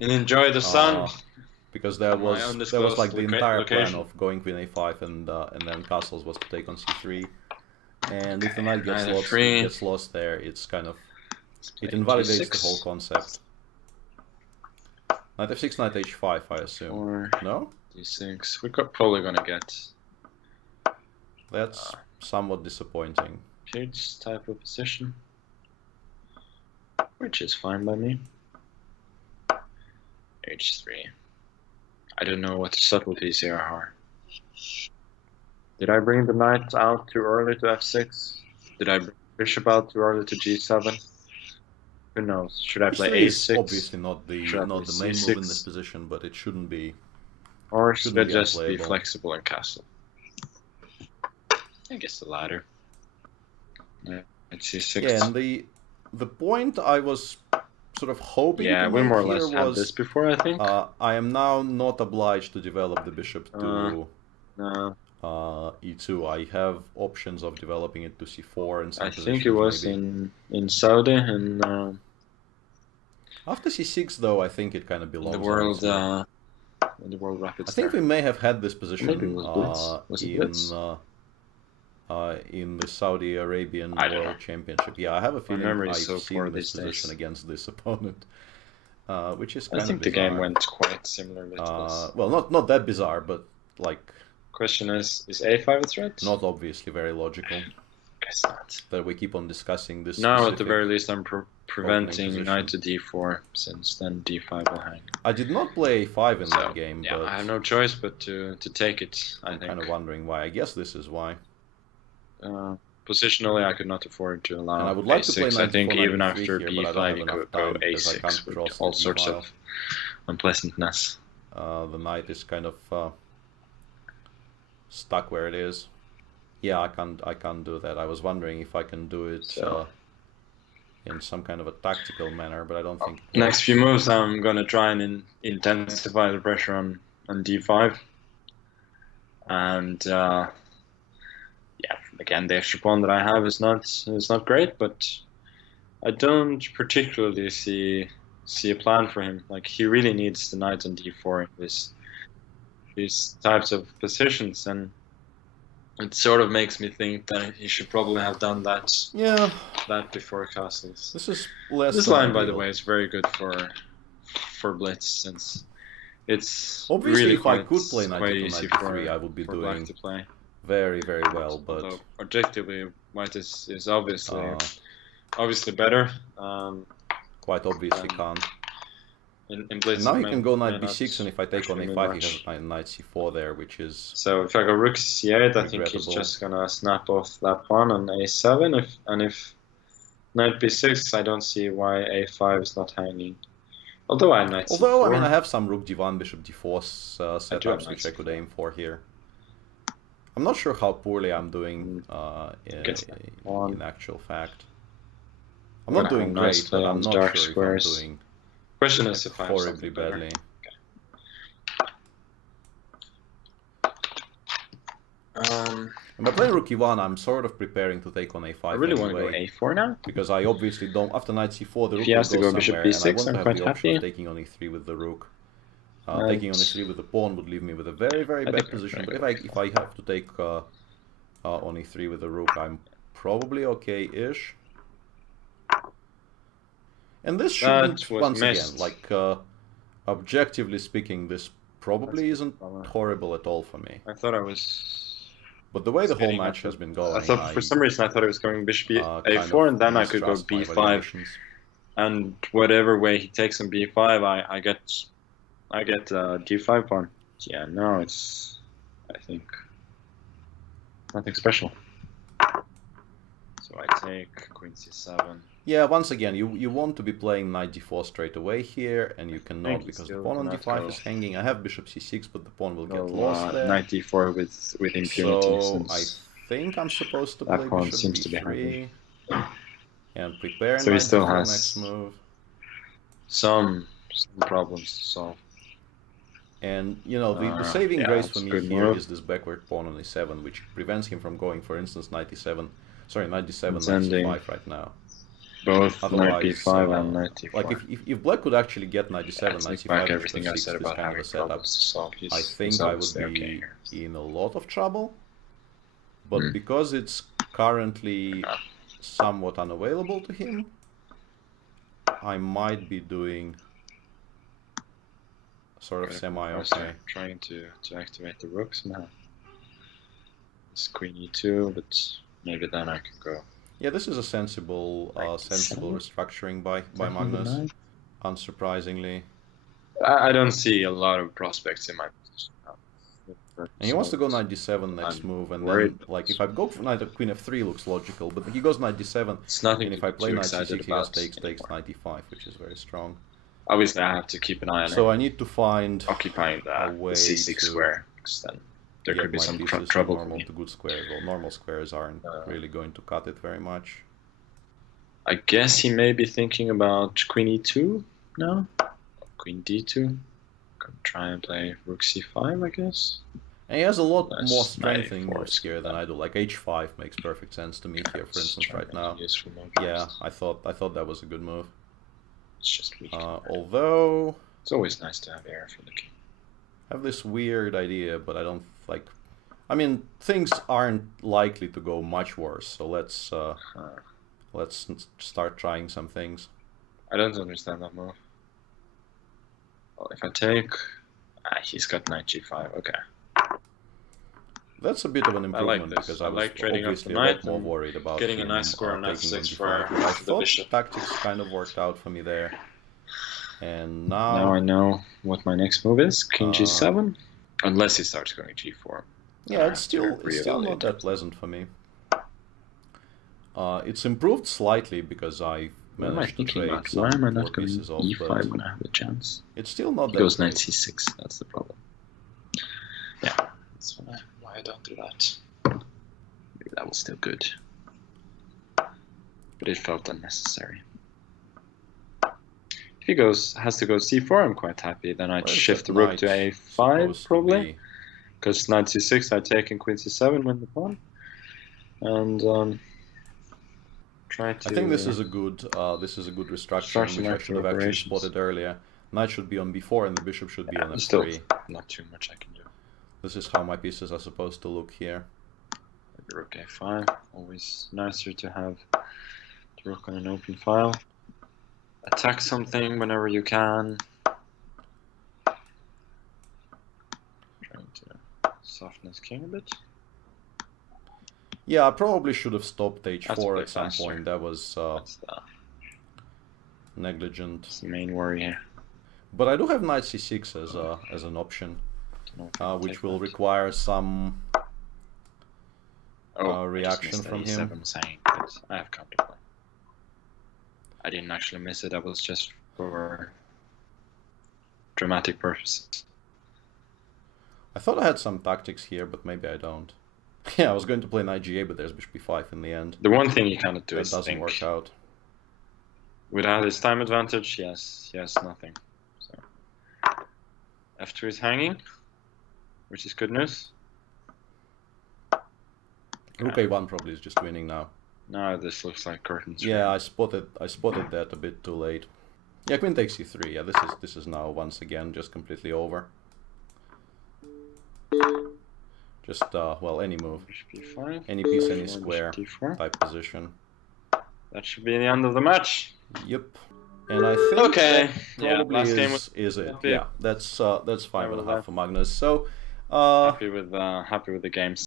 And enjoy the sun. Because there was like the entire plan of going queen a5 and then castles was to take on c3, and if the knight gets lost there, it's kind of, it invalidates the whole concept. Knight f6, knight h5, I assume. Or no? d6. We're probably gonna get. That's somewhat disappointing. Huge type of position, which is fine by me. h3. I don't know what the subtleties here are. Did I bring the knight out too early to f6? Did I bishop out too early to g7? Who knows? Should I play a6? Obviously not the main move in this position, but it shouldn't be. Or should I just be flexible and castle? I guess the latter. Knight c6. Yeah, and the point I was sort of hoping to we make more or here less had this before, I think. I am now not obliged to develop the bishop to e2. I have options of developing it to c4 and some I think it was in Saudi and after c6 though. I think it kind of belongs in the world. In the World Rapids. I think we may have had this position in the Saudi Arabian World Championship. Yeah, I have a feeling I've seen this position against this opponent, which is kind of bizarre. I think the game went quite similarly to this. Well, not that bizarre, but like. Question is a5 a threat? Not obviously very logical. Guess not. That we keep on discussing this. No, at the very least, I'm preventing knight to d4, since then d5 will hang. I did not play a5 in that game. Yeah, but I have no choice but to take it. I'm kind of wondering why. I guess this is why. Positionally, I could not afford to allow and I would like a6. to play I think even after here, b5, you could go a6 with all sorts of unpleasantness. The knight is kind of stuck where it is. Yeah, I can't do that. I was wondering if I can do it in some kind of a tactical manner, but I don't think. Next few moves, I'm gonna try and intensify the pressure on d5, and again, the extra pawn that I have is not great, but I don't particularly see a plan for him. Like, he really needs the knight on d4 in these types of positions, and it sort of makes me think that he should probably have done that. Yeah. That before castles. This is less. This line, by the way, is very good for Blitz, since it's obviously really if I could play knight to knight e3, I would be doing to play very well. But although objectively, white is obviously better. Quite obviously can't. In Blitz, now he can go knight b6, and if I take on a5, he has knight c4 there, which is. So if I go rook c8, I think he's just gonna snap off that pawn on a7. If knight b6, I don't see why a5 is not hanging. Although I knight c4. I mean, I have some rook d1, bishop d4 setups which I could aim for here. I'm not sure how poorly I'm doing in actual fact. I'm not doing great, but I'm not sure if I'm doing. Question is if I have horribly badly. And by playing rook e1, I'm sort of preparing to take on a5. I really want to go a4 now, because I obviously don't. After knight c4, the rook has to go bishop b6. I'm quite happy. Taking on e3 with the rook. Taking on e3 with the pawn would leave me with a very bad position. But if I have to take on e3 with the rook, I'm probably okay-ish. And this shouldn't, once again, like, objectively speaking, this probably isn't horrible at all for me. I thought I was... But the way the whole match has been going... I thought, for some reason, I thought it was going bishop a4, and then I could go b5. And whatever way he takes on b5, I get d5 pawn. Yeah, no, it's... I think... nothing special. So I take queen c7. Yeah, once again, you want to be playing knight d4 straight away here, and you cannot because the pawn on d5 is hanging. I have bishop c6, but the pawn will get lost there. Knight d4 with impunity. So I think I'm supposed to play bishop d3 and prepare so he still has next move. Some problems to solve. And, you know, the saving grace for me here is this backward pawn on e7, which prevents him from going, for instance, knight d7. Sorry, knight d7, knight c5 right now. Both knight Otherwise, b5 and knight d4. like if black could actually get knight d7, knight c5, everything I h6, said this about kind of having a setup, problems to solve. I think I would be in a lot of trouble. But because it's currently somewhat unavailable to him, I might be doing sort of semi-okay. Trying to activate the rook somehow. It's queen e2, but maybe then I can go. Yeah, this is a sensible restructuring by Magnus, unsurprisingly. I don't see a lot of prospects in my position now. And he wants to go knight d7 next move, and then, like, if I go for knight queen f3 looks logical, but he goes knight d7, and if I play knight c6, he just takes knight d5, which is very strong. Obviously, I have to keep an eye on it. So I need to find occupying a way the c6 square, because then there could be some trouble. Normal to good squares. Well, normal squares aren't really going to cut it very much. I guess he may be thinking about queen e2 now. Queen d2. Could try and play rook c5, I guess. And he has a lot more strengthening moves here than I do. Like h5 makes perfect sense to me here, for instance, right now. Yeah, I thought that was a good move. It's just weak. Although it's always nice to have air for the king. I have this weird idea, but I don't like. I mean, things aren't likely to go much worse. So let's start trying some things. I don't understand that move. Well, if I take, he's got knight g5. Okay. That's a bit of an improvement because I was obviously a lot more worried about getting a nice score on f6 for the bishop. Tactics kind of worked out for me there, and now I know what my next move is. King g7, unless he starts going g4. Yeah, it's still not that pleasant for me. It's improved slightly because I managed to trade some why am I not going pieces off, e5 when I have the chance? It's still not that. He goes knight c6. That's the problem. Yeah, that's why I don't do that. Maybe that was still good, but it felt unnecessary. If he has to go c4, I'm quite happy. Then I'd shift the rook to a5 probably, because knight c6 I take and queen c7 win the pawn, and try to. I think this is a good restructuring, which I should have actually spotted earlier. Knight should be on b4 and the bishop should be on f3. Still not too much I can do. This is how my pieces are supposed to look here. Maybe rook a5. Always nicer to have the rook on an open file. Attack something whenever you can. Trying to soften his king a bit. Yeah, I probably should have stopped h4 at some point. That was negligent. That's the main worry here. But I do have knight c6 as an option, which will require some reaction from him. I have counterplay. I didn't actually miss it. That was just for dramatic purposes. I thought I had some tactics here, but maybe I don't. Yeah, I was going to play knight g8, but there's bishop b5 in the end. The one thing you cannot do is doesn't work out. Without his time advantage, yes, nothing. So f2 is hanging, which is good news. Rook a1 probably is just winning now. No, this looks like curtains. Yeah, I spotted that a bit too late. Yeah, queen takes e3. Yeah, this is now once again just completely over. Just well, any move, any piece, any square type position. That should be the end of the match. Yep. And I think okay, probably last game is it. Yeah, that's 5.5 for Magnus. So happy with the games.